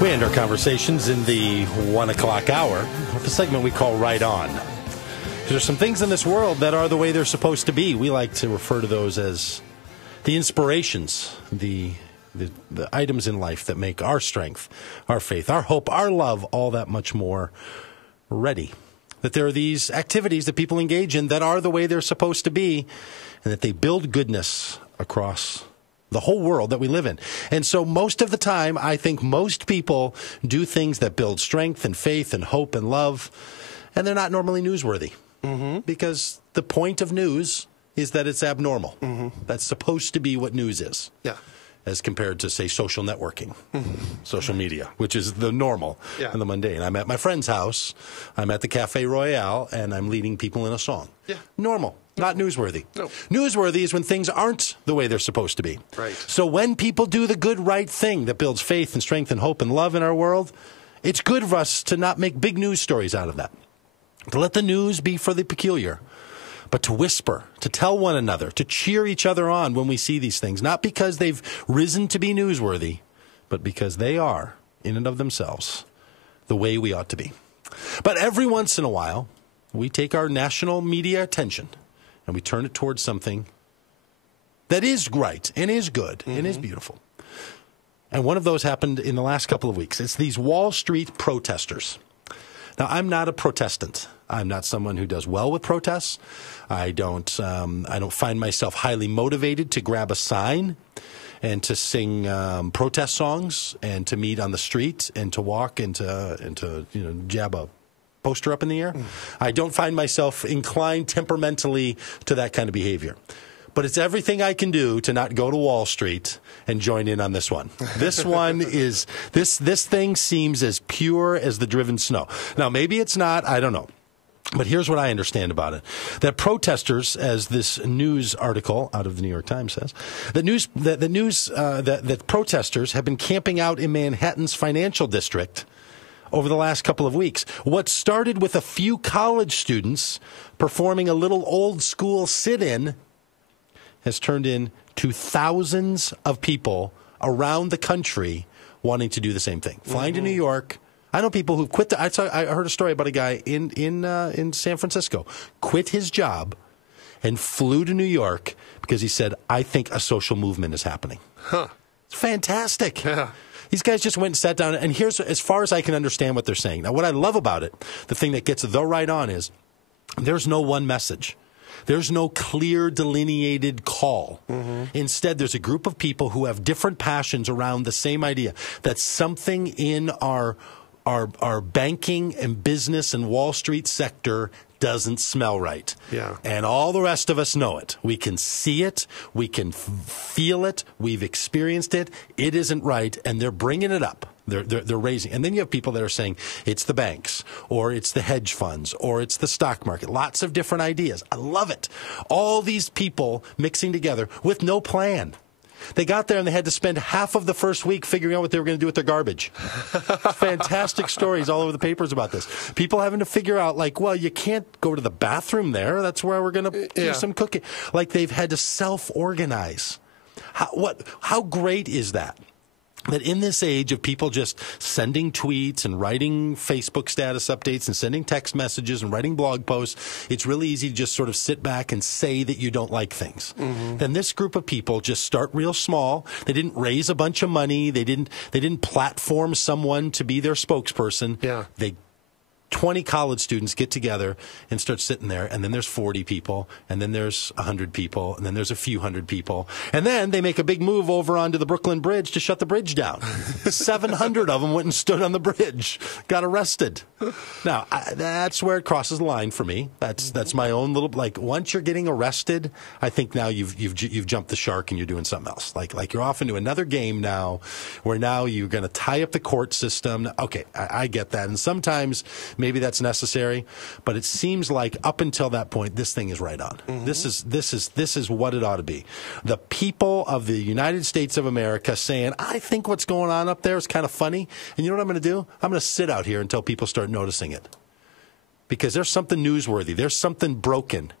We end our conversations in the 1 o'clock hour with a segment we call Right On. There's some things in this world that are the way they're supposed to be. We like to refer to those as the inspirations, the items in life that make our strength, our faith, our hope, our love all that much more ready. That there are these activities that people engage in that are the way they're supposed to be, and that they build goodness across the whole world that we live in. And so most of the time, I think most people do things that build strength and faith and hope and love, and they're not normally newsworthy. Because the point of news is that it's abnormal. That's supposed to be what news is. Yeah. As compared to, say, social networking, social media, which is the normal and the mundane. I'm at my friend's house, I'm at the Cafe Royale, and I'm leading people in a song. Yeah. Normal, not newsworthy. No. Newsworthy is when things aren't the way they're supposed to be. Right. So when people do the good, right thing that builds faith and strength and hope and love in our world, it's good for us to not make big news stories out of that. To let the news be for the peculiar. But to whisper, to tell one another, to cheer each other on when we see these things, not because they've risen to be newsworthy, but because they are, in and of themselves, the way we ought to be. But every once in a while, we take our national media attention and we turn it towards something that is right and is good and is beautiful. And one of those happened in the last couple of weeks. It's these Wall Street protesters. Now, I'm not a Protestant. I'm not someone who does well with protests. I don't find myself highly motivated to grab a sign and to sing protest songs and to meet on the street and to walk and to jab a poster up in the air. I don't find myself inclined temperamentally to that kind of behavior. But it's everything I can do to not go to Wall Street and join in on this one. This one is, this thing seems as pure as the driven snow. Now, maybe it's not, I don't know. But here's what I understand about it. That protesters, as this news article out of the New York Times says, that protesters have been camping out in Manhattan's financial district over the last couple of weeks. What started with a few college students performing a little old school sit-in has turned into thousands of people around the country wanting to do the same thing. Flying to New York. I know people who've quit. I heard a story about a guy in San Francisco, quit his job and flew to New York because he said, I think a social movement is happening. It's fantastic. Yeah. These guys just went and sat down, and here's, as far as I can understand what they're saying. Now, what I love about it, the thing that gets the right on is there's no one message. There's no clear delineated call. Instead, there's a group of people who have different passions around the same idea, that something in our banking and business and Wall Street sector doesn't smell right. Yeah. And all the rest of us know it. We can see it. We can feel it. We've experienced it. It isn't right. And they're bringing it up. They're raising. And then you have people that are saying it's the banks or it's the hedge funds or it's the stock market. Lots of different ideas. I love it. All these people mixing together with no plan. They got there and they had to spend half of the first week figuring out what they were going to do with their garbage. Fantastic stories all over the papers about this. People having to figure out, like, well, you can't go to the bathroom there. That's where we're going to do some cooking. Like, they've had to self-organize. How great is that? That in this age of people just sending tweets and writing Facebook status updates and sending text messages and writing blog posts, it's really easy to just sort of sit back and say that you don't like things. Then this group of people just start real small. They didn't raise a bunch of money. They didn't platform someone to be their spokesperson. Yeah. 20 college students get together and start sitting there, and then there's 40 people, and then there's 100 people, and then there's a few hundred people. And then they make a big move over onto the Brooklyn Bridge to shut the bridge down. 700 of them went and stood on the bridge, got arrested. Now, that's where it crosses the line for me. That's my own little, like, once you're getting arrested, I think now you've jumped the shark and you're doing something else. Like you're off into another game now, where now you're going to tie up the court system. Okay, I get that. And sometimes maybe that's necessary, but it seems like up until that point, this thing is right on. This is what it ought to be. The people of the United States of America saying, I think what's going on up there is kind of funny, and you know what I'm going to do? I'm going to sit out here until people start noticing it. Because there's something newsworthy. There's something broken.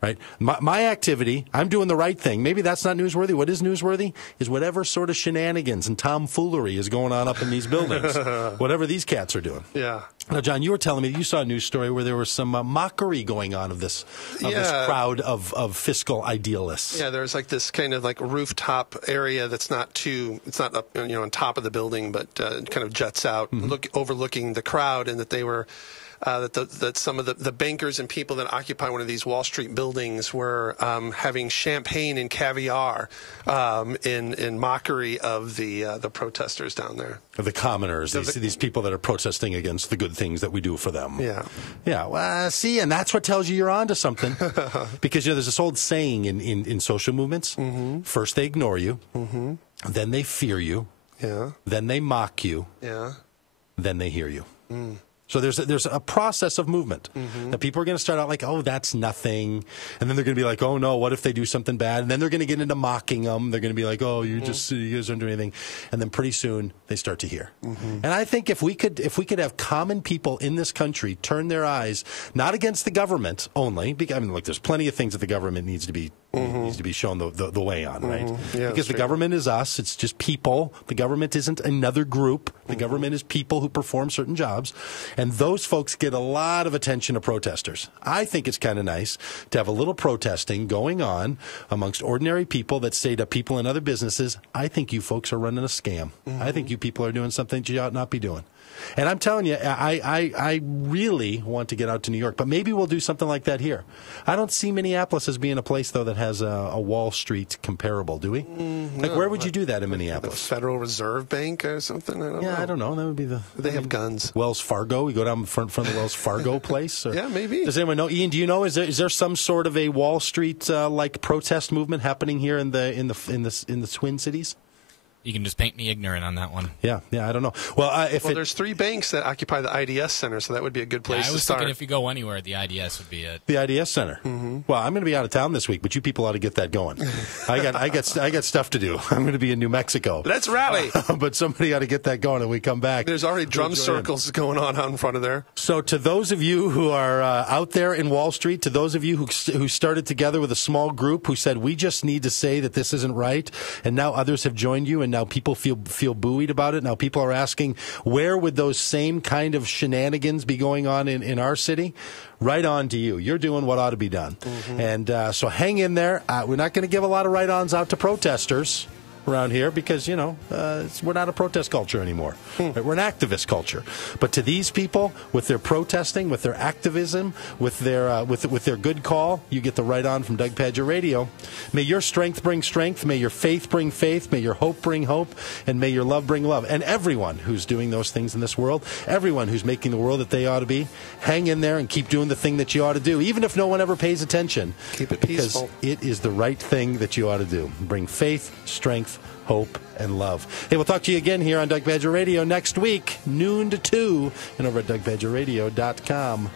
Right? My activity, I'm doing the right thing. Maybe that's not newsworthy. What is newsworthy is whatever sort of shenanigans and tomfoolery is going on up in these buildings, whatever these cats are doing. Yeah. Now, John, you were telling me you saw a news story where there was some mockery going on of this crowd of fiscal idealists. Yeah, there's like this kind of like rooftop area that's not up, on top of the building, but kind of juts out, overlooking the crowd, and that they were. That some of the bankers and people that occupy one of these Wall Street buildings were having champagne and caviar in mockery of the protesters down there. Of the commoners, these people that are protesting against the good things that we do for them. Yeah. Yeah. Well, see, and that's what tells you you're onto something. Because, there's this old saying in social movements. Mm-hmm. First they ignore you. Mm-hmm. Then they fear you. Yeah. Then they mock you. Yeah. Then they hear you. Mm. So there's a process of movement that people are going to start out like, oh, that's nothing. And then they're going to be like, oh, no, what if they do something bad? And then they're going to get into mocking them. They're going to be like, oh, you guys don't do anything. And then pretty soon they start to hear. Mm-hmm. And I think if we could have common people in this country turn their eyes, not against the government only, because, look, there's plenty of things that the government needs to be shown the way on, right? Yeah, because the government is us. It's just people. The government isn't another group. The government is people who perform certain jobs. And those folks get a lot of attention to protesters. I think it's kind of nice to have a little protesting going on amongst ordinary people that say to people in other businesses, I think you folks are running a scam. I think you people are doing something you ought not be doing. And I'm telling you, I really want to get out to New York, but maybe we'll do something like that here. I don't see Minneapolis as being a place, though, that has a Wall Street comparable, do we? Like, where would you do that in Minneapolis? The Federal Reserve Bank or something? I don't know. That would be They have guns. Wells Fargo. We go down in front of the Wells Fargo place? Or, yeah, maybe. Does anyone know? Ian, do you know? Is there some sort of a Wall Street like protest movement happening here in the Twin Cities? You can just paint me ignorant on that one. Yeah, I don't know. Well, there's 3 banks that occupy the IDS Center, so that would be a good place to start. I was thinking if you go anywhere, the IDS would be it. The IDS Center. Mm-hmm. Well, I'm going to be out of town this week, but you people ought to get that going. I got stuff to do. I'm going to be in New Mexico. Let's rally. But somebody ought to get that going, and we come back. There's already drum circles going on out in front of there. So to those of you who are out there in Wall Street, to those of you who started together with a small group who said, we just need to say that this isn't right, and now others have joined you, and now people feel buoyed about it. Now people are asking, where would those same kind of shenanigans be going on in our city? Right on to you. You're doing what ought to be done. Mm-hmm. And so hang in there. We're not going to give a lot of right-ons out to protesters around here because, we're not a protest culture anymore. Right? We're an activist culture. But to these people, with their protesting, with their activism, with their good call, you get the right on from Doug Pagitt Radio. May your strength bring strength. May your faith bring faith. May your hope bring hope. And may your love bring love. And everyone who's doing those things in this world, everyone who's making the world that they ought to be, hang in there and keep doing the thing that you ought to do, even if no one ever pays attention. Keep it peaceful. Because it is the right thing that you ought to do. Bring faith, strength, hope, and love. Hey, we'll talk to you again here on Doug Pagitt Radio next week, noon to 2, and over at DougPagittRadio.com.